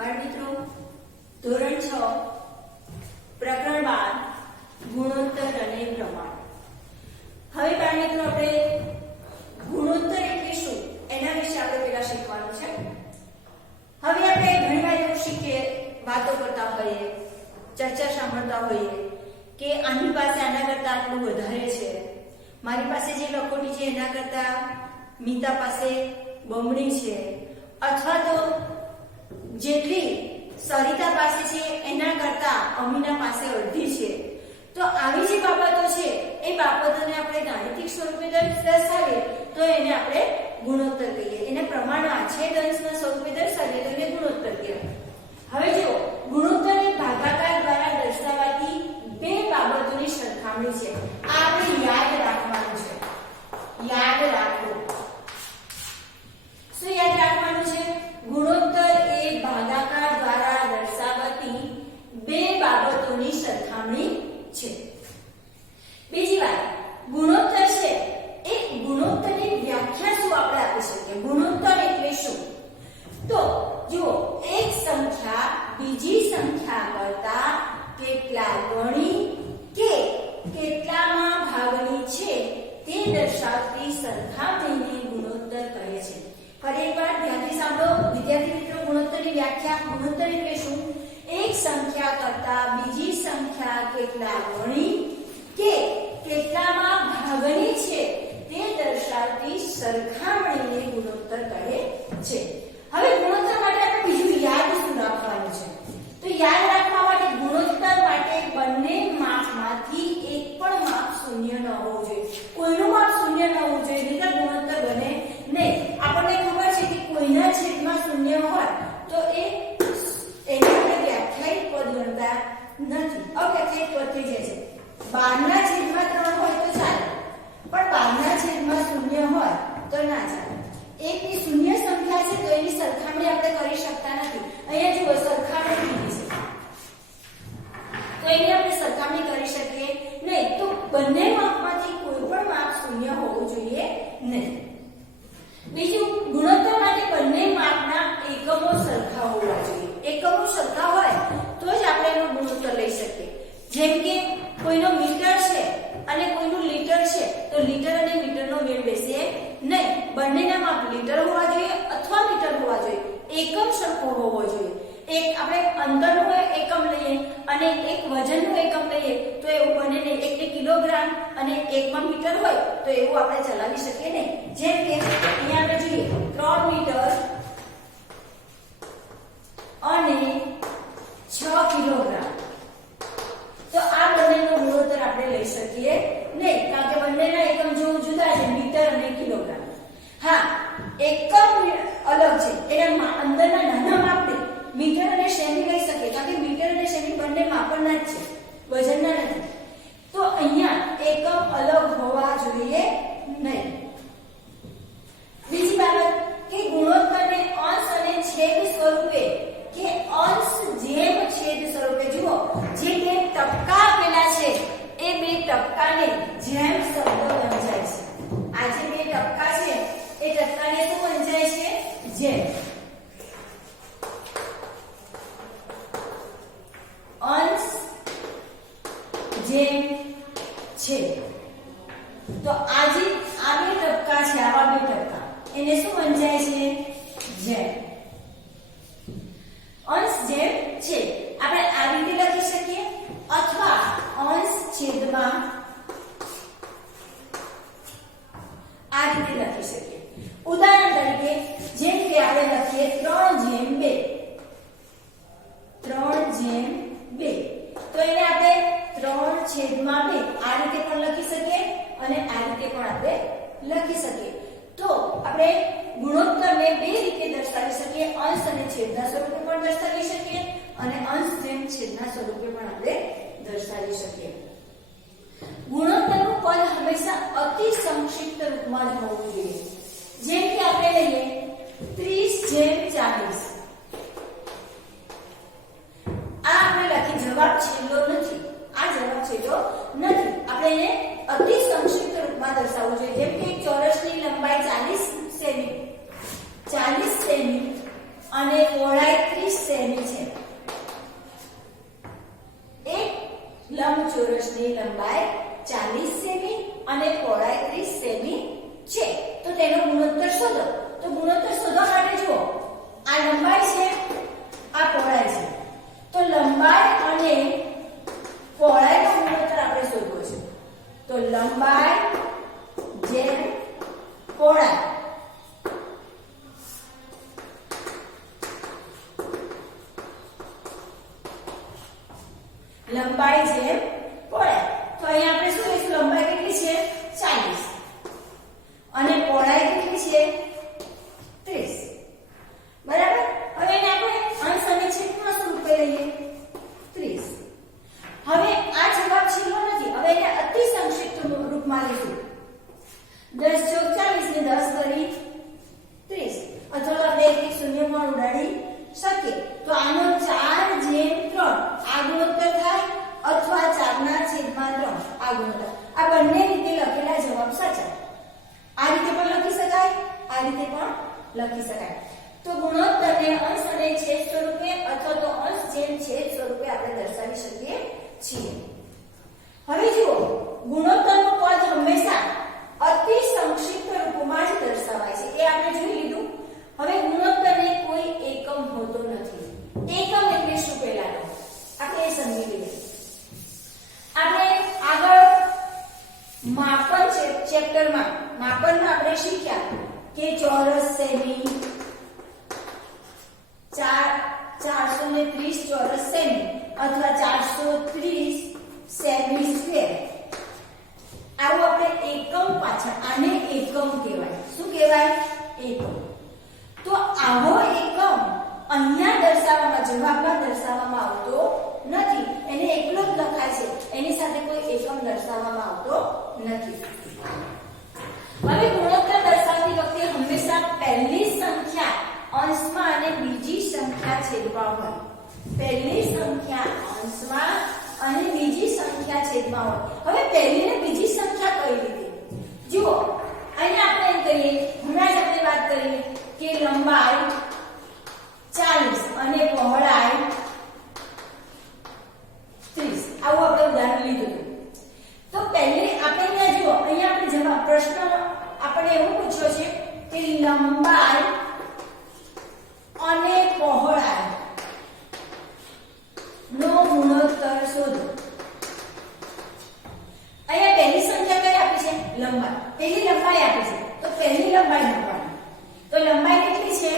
બાળમિત્રો ધોરણ 6 પ્રકરણ 12 ગુણોત્તર અને પ્રમાણ. હવે બાળમિત્રો આપણે ગુણોત્તર એટલે શું એના વિશે આપણે પહેલા શીખવાનું છે. હવે આપણે ઘણી વાર એવું શીખીએ, વાતો કરતા હોઈએ, ચર્ચા સાંભળતા હોઈએ કે આની પાસે આના કરતા આટલું વધારે છે, મારી પાસે જે લખોટી છે એના કરતા મીતા પાસે બમણી છે, અથવા તો જેટલી સરિતા પાસે છે એના કરતા અમીના પાસે અડધી છે. તો આવી જે બાબતો છે એ બાબતોને આપણે ગાણિતિક સ્વરૂપે દર્શાવીએ તો એને આપણે ગુણોત્તર કહીએ. એને પ્રમાણમાં છેદ અંશના સ્વરૂપે દર્શાવીએ તો એને ગુણોત્તર કહેવાય. હવે જો ગુણોત્તરને ભાગાકાર દ્વારા દર્શાવવાથી બે બાબતોની સરખામણી છે. આ આપણે યાદ રાખવાનું છે. યાદ રાખો. શું યાદ રાખવાનું છે? ગુણોત્તર એ ભાગાકાર દ્વારા દર્શાવતી બે બાબતોની સરખામણી છે. બીજી વાત, ગુણોત્તર છે એ ગુણોત્તરની વ્યાખ્યા શું આપણે આપી શકીએ? ગુણોત્તર એટલે શું? તો જુઓ, એક સંખ્યા બીજી સંખ્યા કરતા કેટલા ગણી કે કેટલામાં ભાગની છે તે દર્શાવતી સરખામણીને ગુણોત્તર કહે છે. ફરી એકવાર ધ્યાનથી સાંભળો વિદ્યાર્થી મિત્રો. ગુણોત્તરની વ્યાખ્યા. ગુણોત્તર એટલે શું? એક સંખ્યા કરતા બીજી સંખ્યા કેટલા ગણી કે કેટલામાં ભાગની છે તે દર્શાવતી સરખામણીને ગુણોત્તર કહે છે. હવે ગુણોત્તર માટે આપણે બીજું યાદ શું રાખવાનું છે? તો યાદ રાખવા માટે ગુણોત્તર માટે બંને માપમાંથી એક પણ માપ શૂન્ય ન હોવું જોઈએ. કોઈનું માપ શૂન્ય ન હોવું જોઈએ, નહીંતર ગુણોત્તર બને નહીં. આપણને ખબર છે કે કોઈના છેદમાં શૂન્ય હોય તો એને આપણે વ્યાખ્યાયિત પદ ગણતા નથી, અવ્યાખ્યાયિત પદ થઈ જાય છે. 12 ના છેદમાં 3 હોય તો ચાલે, પણ 12 ના છેદમાં શૂન્ય હોય તો ના ચાલે. એકની શૂન્ય સંખ્યા છે તો એની સરખામણી આપણે કરી શકતા નથી. અહીંયા જુઓ, સરખામણી કીધી છે તો એની આપણે સરખામણી કરી શકીએ નહીં. તો બંને માપમાંથી કોઈ પણ માપ શૂન્ય હોવું જોઈએ નહીં. બીજું, ગુણોત્તર માટે બંને માપના એકમો સરખા હોવા જોઈએ. એકમો સરખા હોય તો જ આપણે એનો ગુણોત્તર લઈ શકીએ. જેમ કે કોઈનો મીટર છે અને કોઈનું લીટર છે તો લીટર અને મીટરનો મેળ બેસે નહીં. બંનેના માપ લીટર હોવા જોઈએ અથવા મીટર હોવા જોઈએ. એકમ સરખો હોવો જોઈએ. એક આપણે અંતરનો એકમ લઈએ અને એક વજનનો એકમ લઈએ તો એવું બને નહીં. એકને કિલોગ્રામ અને એકમાં મીટર હોય તો એવું આપણે ચલાવી શકીએ નહીં. જેમ કે અહીંયા આપણે જોઈએ 3 મીટર અને 6 કિલોગ્રામ, તો આ બંનેનો ગુણોત્તર આપણે લઈ શકીએ નહીં, કારણ કે બંનેના એકમ જુદા છે, મીટર અને કિલોગ્રામ. હા, એકમ અલગ છે, એના અંદરના નાના માપને મીટર અને સેમી લઈ શકીએ, કારણ કે મીટર અને સેમી બંને માપના જ છે, વજનના નથી. તો અહીંયા એકમ અલગ હોવા જોઈએ નહીં. બીજી બાબત કે ગુણોત્તરને અંશ અને છેદ સ્વરૂપે કે અંશ જેમ છેદ સ્વરૂપે, જુઓ જે બે ટપકા આપેલા છે એ બે ટપકાને જેમ શબ્દ વંચાય છે. આ જે બે ટપકા છે એ ટપકાને શું વંચાય છે? જેમ. અંશ જેમ છેદ. તો આ બે ટપકા છે, આવા બે ટપકા એને શું વંચાય છે? જેમ. અંશ જેમ છેદ આપણે આ રીતે લખી શકીએ અથવા અંશ છેદમાં આ રીતે લખી શકીએ. ઉદાહરણ તરીકે જેમ કે આપણે લખીએ 3:2. 3:2 તો એને આપણે 3/2 આ રીતે પણ લખી શકીએ અને આ રીતે પણ આપણે લખી શકીએ. તો આપણે ગુણોત્તરને બે રીતે દર્શાવી શકીએ. અંશ અને છેદના સ્વરૂપે પણ દર્શાવી શકીએ અને અંશ જેમ છેદના સ્વરૂપે પણ આપણે દર્શાવી શકીએ. ગુણોત્તરનું પદ હંમેશા અતિ સંક્ષિપ્ત રૂપમાં જ હોવું જોઈએ. જેમ કે આપણે લઈએ 30:40. આ આપણે લખી જવાબ છેલ્લો નથી. આ જવાબ છેલ્લો નથી. આપણે એને અતિ સંક્ષિપ્ત રૂપમાં દર્શાવવું જોઈએ. જેમ કે ચોરસની લંબાઈ 40 સેમી અને પહોળાઈ 30 સેમી સેમી છે. એક લંબચોરસની લંબાઈ 40 સેમી અને પહોળાઈ 30 સેમી છે. તો તેનો ગુણોત્તર શોધો. તો ગુણોત્તર શોધવા માટે જુઓ, આ લંબાઈ છે, આ પહોળાઈ છે. તો લંબાઈ અને પહોળાઈનો ગુણોત્તર આપણે શોધવો છે. તો લંબાઈ જેમ પહોળાઈ. લંબાઈ જેમ પહોળાઈ. તો અહીંયા આપણે શું લઈશું? લંબાઈ કેટલી છે? 40 અને પહોળાઈ કેટલી છે? 30. બરાબર. હવે એને આપણે અંશ અને છેદમાં સ્વરૂપે લઈએ. 30. હવે આ જવાબ છેલ્લો નથી. હવે એને અતિ સંક્ષિપ્ત રૂપમાં લઈશું. 10 ચોક 40 ને 10 કરી 30. અથવા આપણે એક શૂન્ય પણ ઉડાડી શકીએ. તો આનો 4/3 આ ગુણોત્તર થાય અથવા 4/3 આ ગુણોત્તર. આ બંને રીતે લખેલા જવાબ સાચા. આ રીતે પણ લખી શકાય, આ રીતે પણ લખી શકાય. તો ગુણોત્તરને અંશ અને છેદ સ્વરૂપે અથવા તો અંશ જેમ છેદ સ્વરૂપે આપણે દર્શાવી શકીએ છીએ. હવે જુઓ, ગુણોત્તરનું પદ હંમેશા અતિ સંક્ષિપ્ત રૂપમાં જ દર્શાવાય છે. એ આપણે જોઈ લીધું. હવે ગુણોત્તરને કોઈ એકમ હોતો નથી. એકમ એટલે શું? પહેલાનો આપણે એ સમજી લઈએ. આપણે આગળ માપન ચેપ્ટરમાં માપનમાં આપણે શીખ્યા કે ચોરસ સેમી, 430 ચોરસ સેમી અથવા 430 સેમી સ્ક્વેર. આવું આપણે એકમ પાછળ, આને એકમ કહેવાય. શું કહેવાય? એકમ. તો આવો એકમ અહીંયા દર્શાવવામાં, જવાબમાં દર્શાવવામાં આવતો નથી. એને એકલો જ લખાય છે, એની સાથે કોઈ એકમ દર્શાવવામાં આવતો નથી. હવે ગુણોત્તર દર્શાવતી વખતે હંમેશા પહેલી સંખ્યા અંશમાં અને બીજી સંખ્યા છેદમાં હોય. પહેલી સંખ્યા અંશમાં અને બીજી સંખ્યા છેદમાં હોય. હવે પહેલી અને બીજી સંખ્યા કઈ રીતે? જુઓ, અહીંયા આપણે એમ કહીએ, હમણાં જ આપણે વાત કરીએ કે લંબાઈ 40 અને પહોળાઈ 30. આવું આપણે ઉદાહરણ લીધું. તો પહેલી આપણે અહીંયા જુઓ, અહીંયા આપણે જવાબ પ્રશ્ન આપણે એવું પૂછ્યો છે કે લંબાઈ અને પહોળાઈ નો ગુણોત્તર શોધો. અહીંયા પહેલી સંખ્યા કઈ આપી છે? લંબાઈ. પહેલી લંબાઈ આપી છે, તો પહેલી લંબાઈ નાખવાની. તો લંબાઈ કેટલી છે?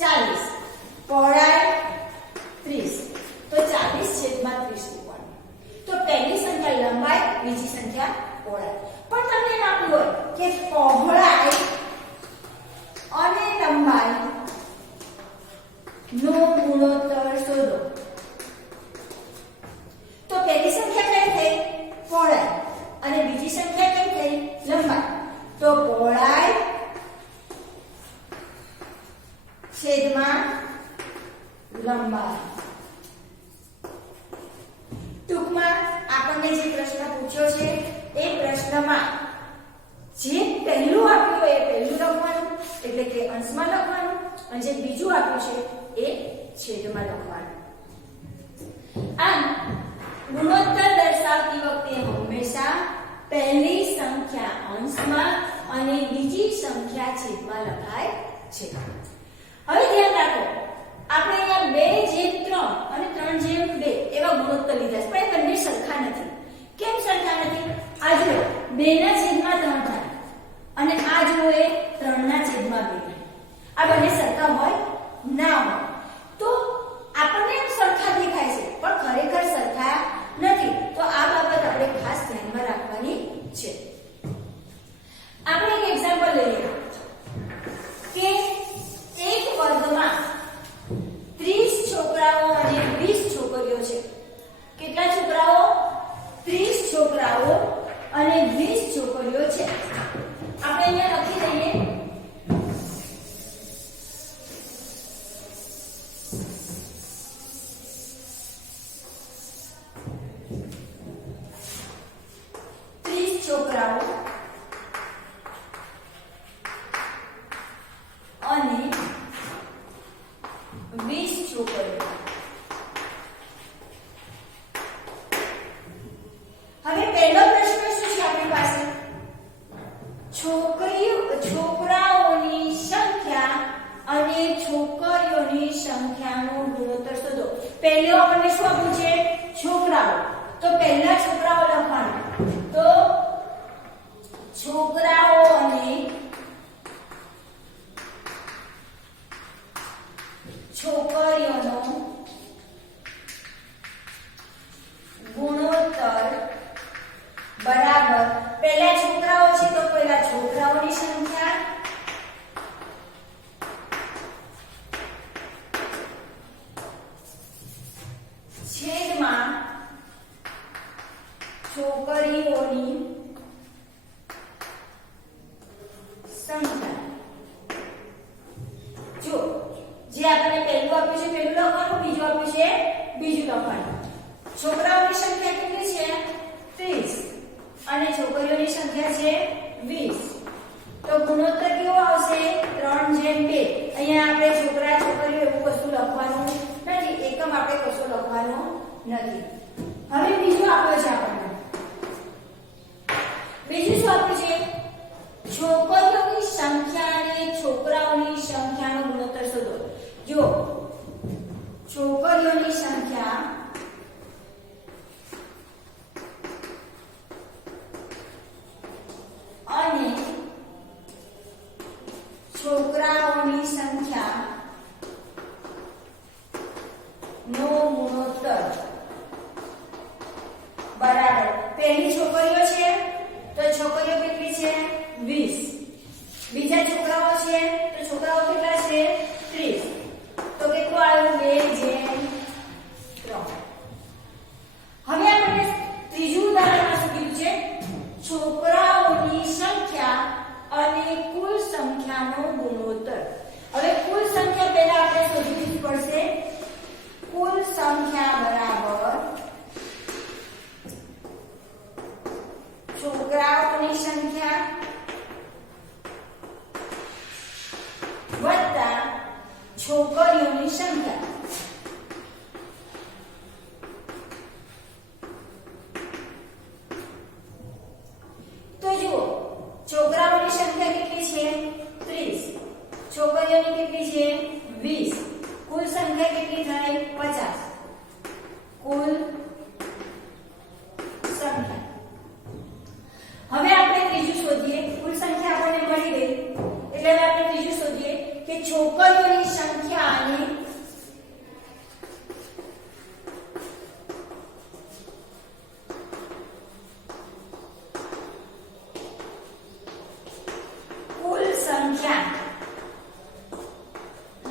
40. પહોળાઈ 30. તો 40/30 મૂકવાનું. તો પહેલી સંખ્યા લંબાઈ, બીજી સંખ્યા પહોળાઈ. પણ તમને એમ આપ્યું હોય કે પહોળાઈ અને લંબાઈ નો ગુણોત્તર શોધો. તો પહેલી સંખ્યા કઈ થઈ? પહોળાઈ. અને બીજી સંખ્યા કઈ થઈ? લંબાઈ. તો પહોળાઈ છેદમાં લંબાઈ. ટૂંકમાં આપણને જે પ્રશ્ન પૂછ્યો છે એ પ્રશ્નમાં જે પહેલું આપ્યું હોય એ પહેલું લખવાનું, એટલે કે અંશમાં લખવાનું, અને જે બીજું આપ્યું છે એ છેદમાં લખવાનું. આમ ગુણોત્તર દર્શાવતી વખતે હંમેશા પહેલી સંખ્યા અંશમાં અને બીજી સંખ્યા છેદમાં લખાય છે. હવે ધ્યાન રાખો, આપણે અહીંયા 2/3 અને 3/2 એવા ગુણોત્તર લીધા છે, પણ એ બંને સરખા નથી. કેમ સરખા નથી? આ જુઓ, 2/3 થાય અને આ જુઓ એ 3/2 થાય. આ બંને સરખા હોય ના હોય તો આપણને સરખા દેખાય છે, પણ ખરેખર સરખા નથી. તો આ બાબત આપણે ખાસ ધ્યાનમાં રાખવાની છે. આપણે એક એક્ઝામ્પલ લઈએ કે એક વર્ગમાં 30 છોકરાઓ અને 20 છોકરીઓ છે. કેટલા છોકરાઓ? 30 છોકરાઓ અને 20 છોકરીઓ છે. આપણે અહીંયા લખી દઈએ છોકરીઓ. હવે પહેલો પ્રશ્ન શું છે આપણી પાસે? છોકરાઓની સંખ્યા અને છોકરીઓની સંખ્યાનો ગુણોત્તર શોધો. પહેલો આપણને શું આપ્યું છે? છોકરાઓ. તો પહેલા છોકરાઓ લખવાનું. તો છોકરાઓ અને છોકરીઓનો ગુણોત્તર બરાબર, પહેલા છોકરાઓ છે તો પહેલા છોકરાઓની સંખ્યા છેદમાં છોકરીઓની સંખ્યા. જો જે આપણે પહેલું આપ્યું છે પહેલું લખવાનું, બીજું આપ્યું છે બીજું લખવાનું. છોકરાઓની સંખ્યા કેટલી છે? 30 અને છોકરીઓની સંખ્યા છે 20. તો ગુણોત્તર કેવો આવશે? 3:2. અહીંયા આપણે છોકરા છોકરીઓ એવું કશું લખવાનું નથી, એકમ આપણે કશું લખવાનું નથી. હવે બીજું આપ્યું છે આપણને. બીજું શું આપ્યું છે? છોકરીઓની સંખ્યા અને છોકરાઓની સંખ્યાનો ગુણોત્તર શોધો. જો છોકરીઓની સંખ્યા અને છોકરાઓની સંખ્યા નો ગુણોત્તર બરાબર, પહેલી છોકરીઓ છે તો છોકરીઓ કેટલી છે? 20. બીજા છોકરાઓ છે તો છોકરાઓ કેટલા છે? 30. તો કેટલું આવ્યું? 2:3. હવે આપણે ત્રીજું ઉદાહરણમાં શું કીધું છે? છોકરાઓની સંખ્યા અને કુલ સંખ્યાનો ગુણોત્તર. હવે કુલ સંખ્યા પહેલા આપણે શોધવી પડશે. કુલ સંખ્યા બરાબર છોકરાઓની સંખ્યા વત્તા છોકરીઓની સંખ્યા. તો જુઓ, છોકરાઓની સંખ્યા કેટલી છે? 30. છોકરીઓની કેટલી છે? 20. કુલ સંખ્યા કેટલી થઈ? 50. કુલ સંખ્યા. હવે આપણે ત્રીજું શોધીએ. કુલ સંખ્યા આપણને મળી ગઈ એટલે હવે આપણે ત્રીજું શોધીએ કે છોકરીઓની સંખ્યા અને કુલ સંખ્યા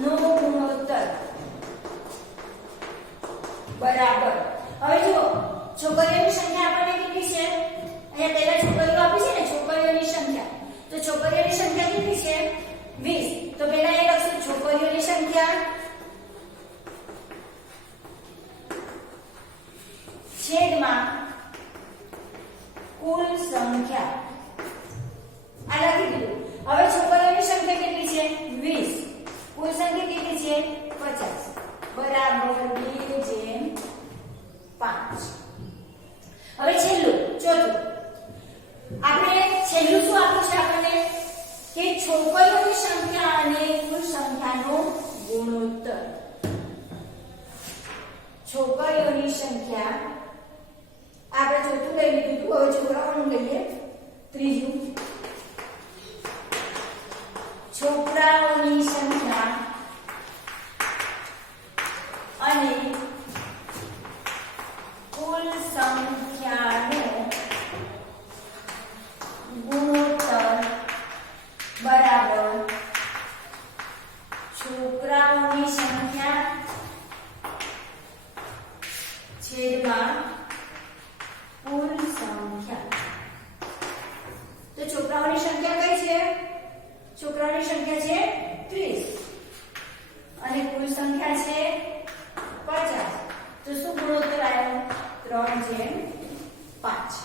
નો ગુણોત્તર બરાબર. હવે જુઓ, છોકરીઓની સંખ્યા આપણને કેટલી છે? અહીંયા પહેલા છોકરીઓ આપી છે ને, છોકરીઓની સંખ્યા. તો છોકરીઓની સંખ્યા કેટલી છે? 20. તો પહેલા એ લખશું છોકરીઓની સંખ્યા છેદમાં કુલ સંખ્યા. આ લખી દીધું. હવે છોકરીઓની સંખ્યા કેટલી છે? 20. કુલ સંખ્યા કેટલી છે? 50 બરાબર 2:5. હવે છેલ્લું, ચોથું. આપણે છેલ્લું શું આપ્યું છે આપણને? કે છોકરીઓની સંખ્યા અને કુલ સંખ્યાનો ગુણોત્તર. છોકરીઓની સંખ્યા આપણે ચોથું લઈ લીધું હતું, હવે છોકરાઓનું લઈએ ત્રીજું. છોકરાઓની સંખ્યા અને કુલ સંખ્યાનો ગુણોત્તર બરાબર છોકરાઓની સંખ્યા છેદમાં કુલ સંખ્યા. તો છોકરાઓની સંખ્યા કઈ છે? છોકરાઓની સંખ્યા છે 30 અને કુલ સંખ્યા છે 50. તો શું ગુણોત્તર આવ્યો? 3:5.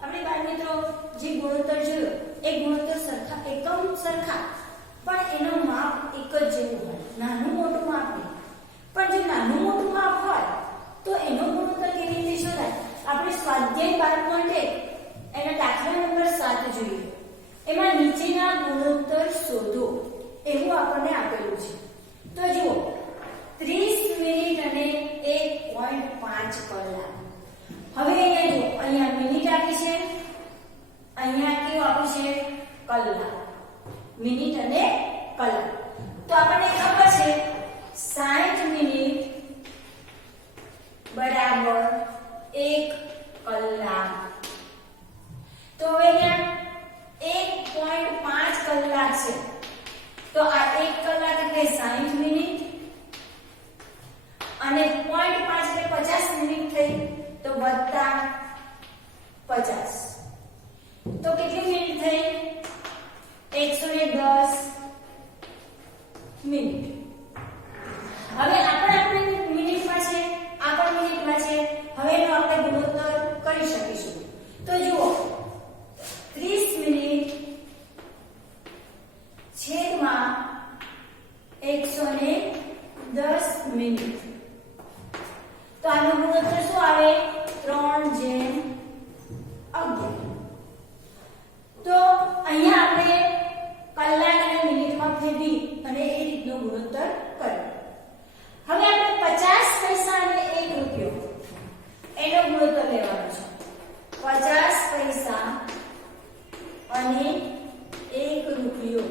આપણે બાળ મિત્રો જે ગુણોત્તર જોયો સરખા પણ એનું માપ એક જ જેવું હોય, નાનું મોટું માપ નહીં. પણ જો નાનું મોટું માપ હોય તો એનો ગુણોત્તર કેવી રીતે શોધાય? આપણે સ્વાધ્યાય 12 માટે એના દાખલા નંબર 7 જોઈએ. એમાં નીચેના ગુણોત્તર શોધો એવું આપણને આપેલું છે. તો જુઓ 30 મિનિટ અને 1.5 કલાક. હવે અહીંયા જુઓ, અહીંયા મિનિટ આપી છે, અહીંયા કેવું આપ્યું છે? કલાક. મિનિટ અને કલાક. તો આપણને ખબર છે 60 મિનિટ બરાબર 1 કલાક. તો હવે અહીંયા 1.5 કલાક છે. તો આ 1 કલાક એટલે 60 મિનિટ અને 0.5 એટલે 50 મિનિટ થઈ. તો વત્તા 50. તો કેટલી મિનિટ થઈ? 110 મિનિટ. હવે આપણે મિનિટમાં છે, આ પણ મિનિટમાં છે. હવે એનો આપણે ગુણોત્તર કરી શકીશું. તો જુઓ 30 મિનિટ છેદમાં 110 મિનિટ. તો આનો ગુણોત્તર શું આવે? 3:11. તો અહીંયા આપણે કલાક અને મિનિટમાં ફેરવી અને એ રીતનો ગુણોત્તર કર્યો. હવે આપણે 50 પૈસા અને 1 રૂપિયો એનો ગુણોત્તર લેવાનો છે. 50 પૈસા અને 1 રૂપિયો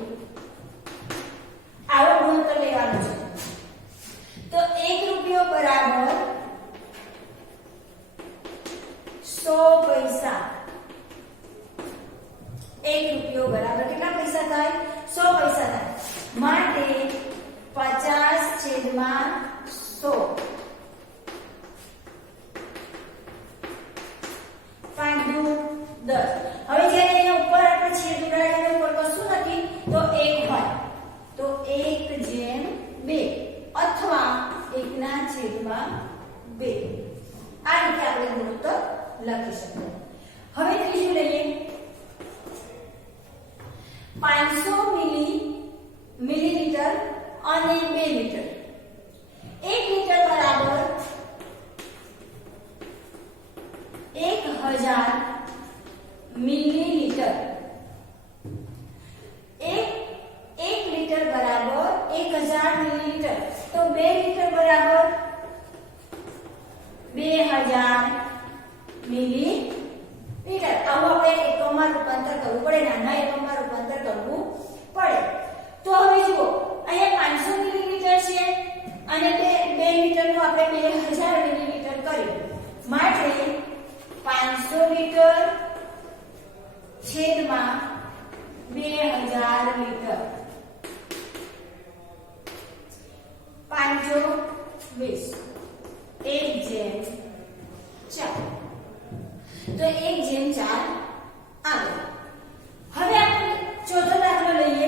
આવો ગુણોત્તર લેવાનો છે. તો 1 રૂપિયો બરાબર 100 પૈસા. 1 રૂપિયો બરાબર કેટલા પૈસા થાય? 100 પૈસા થાય. માટે 50/100. 5×10. હવે જ્યારે અહીંયા ઉપર આપણે છેદ ઉડાડીને ઉપર કશું નથી તો 1 હોય તો 1/2 અથવા 1/2. આ રીતે આપણે ગુણોત્તર લખી શકીએ. હવે ત્રીજું લઈએ 500 મિલીલીટર અને 2 લીટર. 1 લીટર બરાબર 1000 મિલીલીટર. 1 લીટર બરાબર 1000 મિલીલીટર. તો 2 લીટર બરાબર 2000 મિલીલીટર. આવું આપણે એકમમાં રૂપાંતર કરવું પડે, નાના એકમમાં રૂપાંતર કરવું પડે. તો હવે જુઓ અહીંયા 500 મિલીલીટર છે અને 2 લીટરનું આપણે 2000 મિલીલીટર કર્યું. માટે 500 લીટર છેદમાં 2000 લીટર. 5×20 1/4. તો 1/4 આવે. હવે આપણે ચોથો દાખલો લઈએ.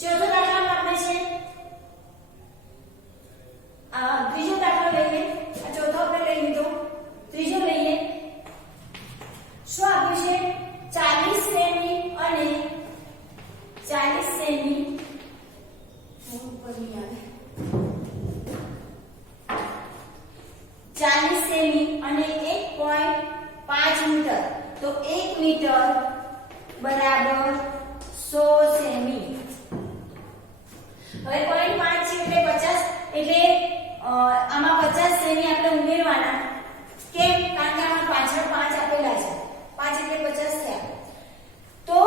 ચોથો દાખલામાં આપણે છે ત્રીજો દાખલો લઈએ. આ ચોથો આપણે લઈ લીધો. ત્રીજો લઈએ. શું આપ્યું છે? 40 સેમી અને 40 સેમી ઉપર નહીં આવે. 40 સેમી અને 1.5 મીટર. તો 1 મીટર બરાબર 100 સેમી. હવે 0.5 છે એટલે 50 એટલે આમાં 50 સેમી આપણે ઉમેરવાના. કેમ? કારણ કે આમાં પાછળ 5 આપેલા છે. 5 એટલે 50 થયા. તો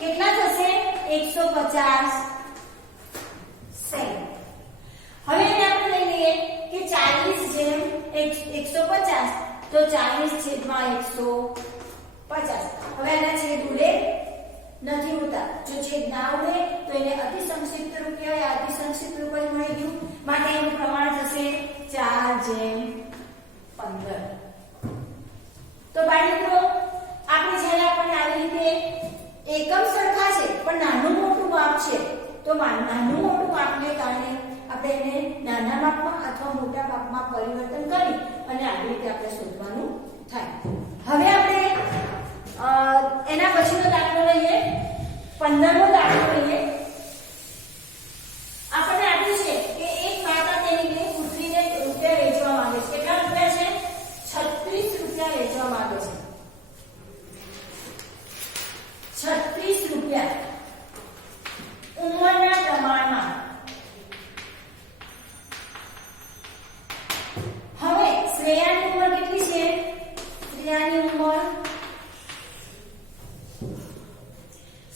કેટલા થશે? 150 સેમી. હવે એને આપણે લઈ લઈએ કે 40/150. તો 40/150. હવે આના છેદ ઉડે નથી હોતા. જો છેદ ના ઉડે તો એને અતિ સંક્ષિપ્ત રૂપ કહેવાય. અતિ સંક્ષિપ્ત રૂપ જ મળી ગયું. માટે એનું પ્રમાણ થશે 4/15. તો બાળકો આપણે જ્યારે આપણને આવી રીતે એકમ સરખા છે પણ નાનું મોટું માપ છે તો નાનું મોટું માપને કારણે આપણે એને નાના માપમાં અથવા મોટા માપમાં પરિવર્તન કરી અને આવી રીતે આપણે શોધવાનું થાય. હવે આપણે એના પછીનો દાખલો લઈએ. 15મો દાખલો લઈએ.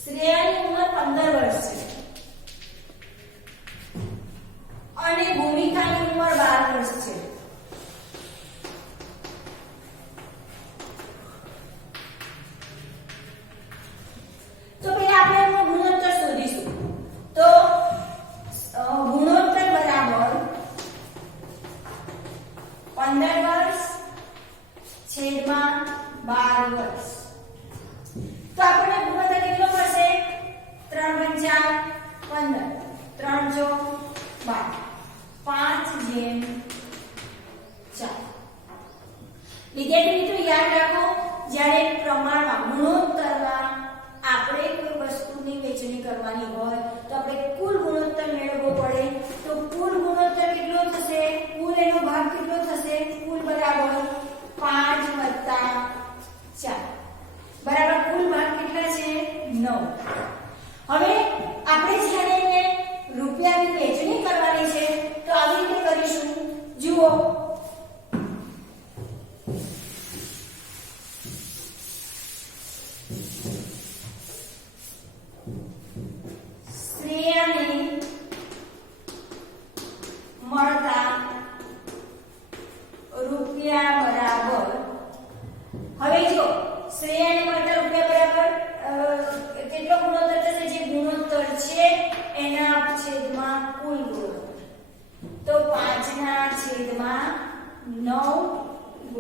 શ્રેયાની ઉંમર 15 વર્ષ છે અને ભૂમિકાની ઉંમર 12 વર્ષ છે. તો પહેલા આપણે એનો ગુણોત્તર શોધીશું. તો ગુણોત્તર બરાબર 15 વર્ષ છેદમાં 12 વર્ષ. તો આપણને ગુણોત્તર કેટલો મળશે? 3 × 15 3 × 12 5/4. વિદ્યાર્થી મિત્રો યાદ રાખો, જ્યારે પ્રમાણમાં ગુણોત્તરમાં આપણે કોઈ વસ્તુની વેચણી કરવાની હોય તો આપણે કુલ ગુણોત્તર મેળવવો પડે. તો કુલ ગુણોત્તર કેટલો થશે? કુલ એનો ભાગ કેટલો થશે? કુલ બરાબર 5 + 4 બરાબર કુલ ભાગ કેટલા છે? 9. હવે આપણે જ્યારે એને રૂપિયાની વેચણી કરવાની છે તો આવી રીતે કરીશું. જુઓ, શ્રેયાને મળતા રૂપિયા બરાબર, હવે જો શ્રેયાને મળતા રૂપિયા બરાબર કેટલો ગુણોત્તર થશે? જે ગુણોત્તર છે એના છેદમાં કુલ ગુણોત્તર. તો 5/9 ×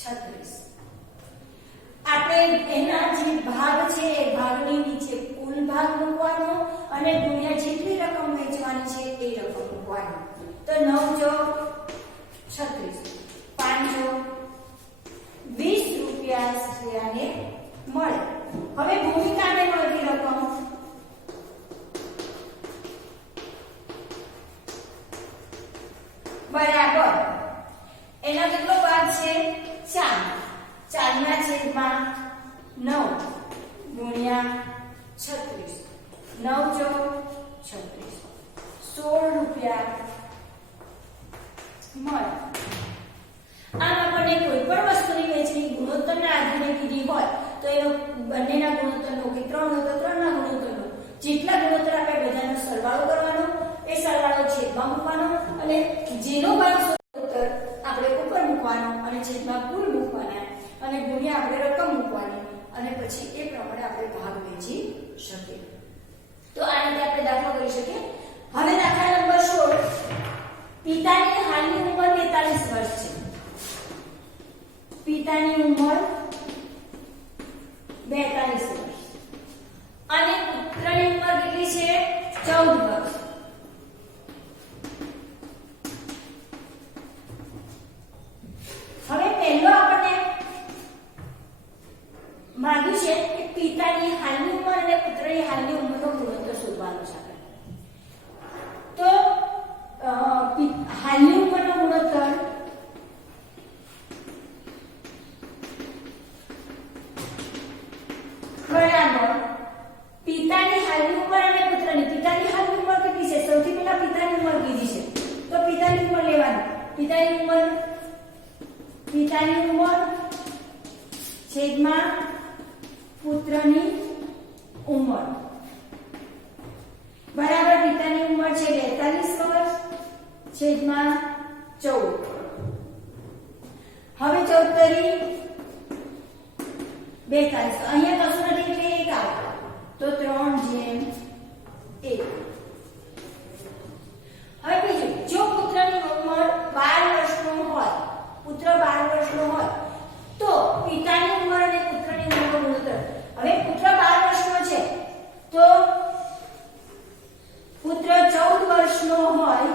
36. આપણે એના જે ભાગ છે એ ભાગની નીચે કુલ ભાગ મૂકવાનો અને ગુણ્યા જેટલી રકમ વેચવાની છે એ રકમ મૂકવાની. તો 9 × 36 5 20 રૂપિયા શ્રેયાને મળે. હવે ભૂમિકાને મળતી રકમ બરાબર એનો કેટલો ભાગ છે? 4 4/9 × 36 9 × 36 16 રૂપિયા મળે. આમ આપણને કોઈ પણ વસ્તુની વેચણી ગુણોત્તરના આધારે કીધી હોય તો એનો બંનેના ગુણોત્તરનો કે 3 હોય તો 3 ના ગુણોત્તરનો જેટલા ગુણોત્તર આપણે બધાનો સરવાળો કરવાનો, એ સરવાળો છેદમાં મૂકવાનો અને જેનો ભાગ ગુણોત્તર આપણે ઉપર મૂકવાનો અને છેદમાં કુલ મૂકવાના અને ગુણ્યા આપણે રકમ મૂકવાની અને પછી એ પ્રમાણે આપણે ભાગ વેચી શકીએ. તો આ રીતે આપણે દાખલો કરી શકીએ. હવે દાખલા નંબર 16. પિતાની હાલની ઉંમર 43 વર્ષ છે. પિતાની ઉંમર 42 વર્ષ અને પુત્રની ઉંમર કેટલી છે? 14 વર્ષ. હવે પહેલો આપણને માંગ્યું છે કે પિતાની હાલની ઉંમર અને પુત્રની હાલની ઉંમરનો ગુણોત્તર શોધવાનો છે. તો હાલની ઉંમરનો ગુણોત્તર બરાબર પિતાની હાલની ઉંમર અને પુત્રની. પિતાની હાલની ઉંમર કેટલી છે? સૌથી પહેલા પિતાની ઉંમર કીધી છે તો પિતાની ઉંમર લેવાની. પિતાની ઉંમર છેદમાં પુત્રની ઉંમર બરાબર પિતાની ઉંમર છે 42 વર્ષ છેદમાં 14. હવે 14 તરી 42. અહીંયા કશું નથી એટલે 1 આવે તો 3/1. હવે બીજું, જો પુત્રની ઉંમર 12 વર્ષનો હોય, પુત્ર 12 વર્ષનો હોય તો પિતાની ઉંમર અને પુત્રની ઉંમરનો ગુણોત્તર. હવે પુત્ર 12 વર્ષનો છે તો પુત્ર 14 વર્ષનો હોય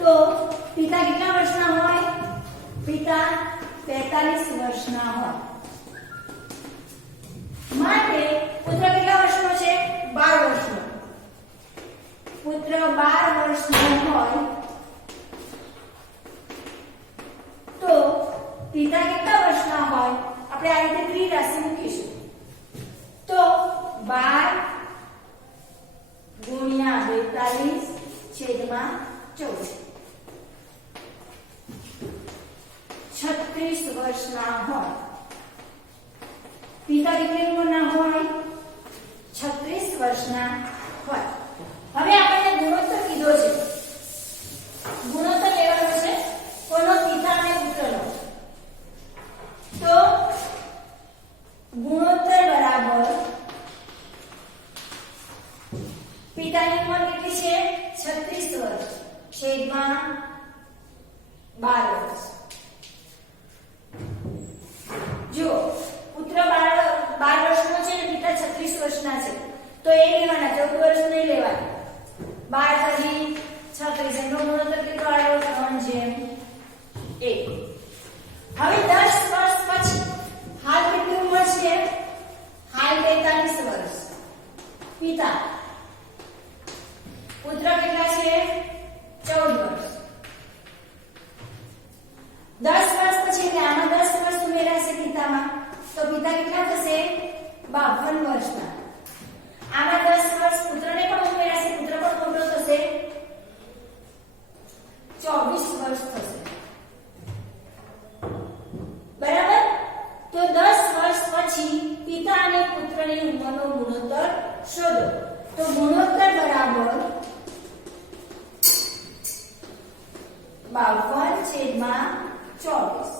તો પિતા કેટલા વર્ષના હોય? પિતા 43 વર્ષના હોય. માટે પુત્ર કેટલા વર્ષનો છે? 12 વર્ષનો. પુત્ર 12 વર્ષનો હોય તો પિતા કેટલા વર્ષના હોય? આપણે આ રીતે ત્રિરાશિ મૂકીશું. તો 12 ગુણ્યા 42 છેદમાં 14. 36 36 વર્ષના હોય, પિતા કેટલી ઉંમરના હોય? 36 વર્ષના હોય. હવે આપણે ગુણોત્તર કીધો છે. ગુણોત્તર લેવાનો છે કોનો? પિતા અને પુત્રનો. તો ગુણોત્તર બરાબર પિતાની ઉંમર કેટલી છે? 36 વર્ષ છેદમાં 12 વર્ષ. જો પુત્ર 12 વર્ષનો છે ને પિતા 36 વર્ષના છે તો એ લેવાના, 14 વર્ષ નહીં લેવાના. 12 × 36 એનો ગુણોત્તર કેટલો આવ્યો? 3:1. હવે 10 વર્ષ પછી હાલ કેટલી ઉંમર છે? હાલ 43 વર્ષ પિતા. પુત્ર કેટલા છે? 14 વર્ષ. 10 વર્ષ પછી એટલે આમાં 10 વર્ષ ઉમેરાશે પિતામાં તો પિતા કેટલા થશે? 52 વર્ષના. આમાં 10 વર્ષ પુત્રને પણ ઉમેરાશે, પુત્ર પણ મોટો થશે, 24 વર્ષ થશે. બરાબર? તો 10 વર્ષ પછી પિતા અને પુત્રની ઉંમરનો ગુણોત્તર શોધો. તો ગુણોત્તર બરાબર 52/24.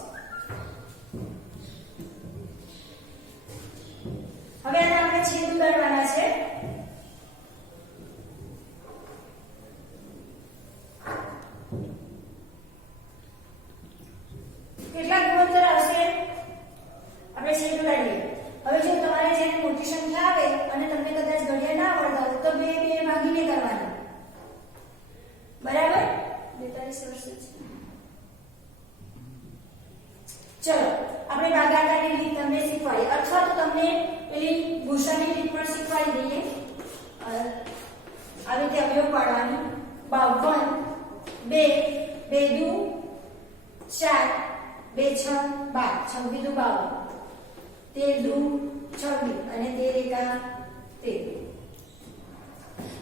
હવે આને આપણે છેદ ઉડાડવાના છે. કેટલા ગુણોત્તર આવશે? આપણે છેદ ઉડાડીએ. હવે જો તમારે જેની મોટી સંખ્યા આવે અને તમને કદાચ ઘડિયા ના આવડતા હોય તો 2 ભાગીને કરવાના. બરાબર? 42 વર્ષ છે. ચલો આપણે ભાગાકારની રીત તમને શીખવાડીએ અથવા તો તમને પેલી ભૂસાની રીત પણ શીખવાડી દઈએ. આવી રીતે અવયવ પાડવાની. 52 2 2 4 2 6 12 26 52 13 26 અને 13 13.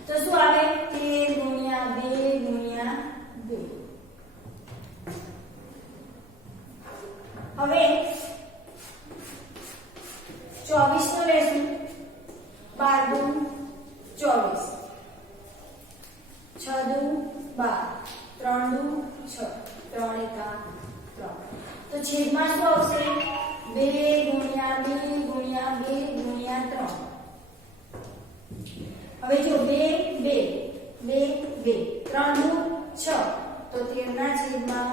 તો શું આવે? 13 × 2 × 2. હવે 24 નો લેશું. 12 × 24 6 × 2 12 3 × 6 3 × 3. તો છેદમાં શું આવશે? 2 × 2 × 2 × 3. હવે જો 2 2 2 2 3 × 6 તો 13 ના છેદમાં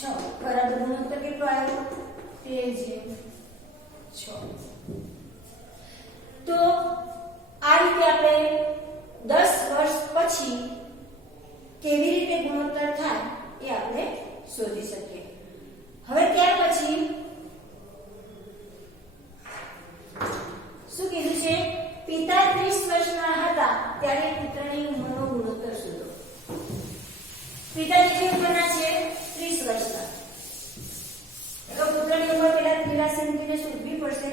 6 બરાબર ગુણોત્તર કેટલો આવ્યો? 13/6. તો આ રીતે આપણે 10 વર્ષ પછી કેવી રીતે ગુણોત્તર થાય એ આપણે શોધી શકીએ. હવે ત્યાર પછી શું કીધું છે? પિતા 30 વર્ષના હતા ત્યારે પુત્રની ઉંમરનો ગુણોત્તર શોધો. પિતા કેટલી ઉંમરના છે? 30 વર્ષના. તો પુત્રની ઉંમર પહેલા 83 મૂકીને શોધવી પડશે.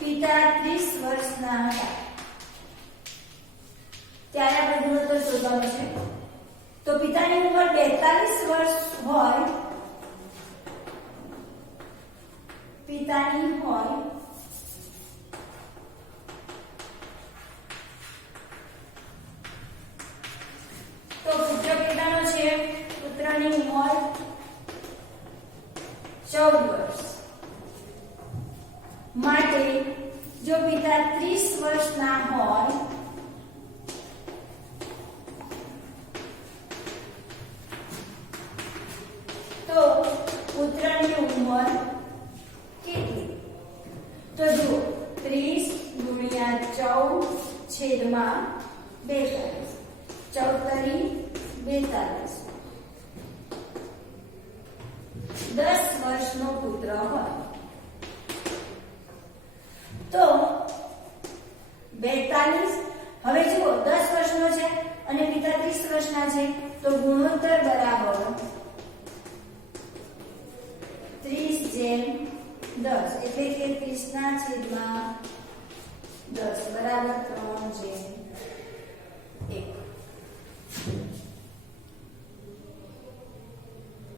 પિતા 30 વર્ષના હતા ત્યારે આપણે ગુણોત્તર શોધવાનો છે. તો પિતાની ઉંમર 42 વર્ષ હોય, પિતાની હોય તો પુત્ર કેટલાનો છે? પુત્રની ઉંમર 14 વર્ષ. માટે જો પિતા 30 વર્ષના હોય તો પુત્રની ઉંમર કેટલી? તો જો 30 × 14 છેદમાં 42. 14 × 42. 10 વર્ષનો પુત્ર હોય તો 42. હવે જુઓ 10 વર્ષનો છે અને પિતા 30 વર્ષના છે તો ગુણોત્તર બરાબર 30/10 એટલે કે 30 ના છેદમાં 10 બરાબર 3/10.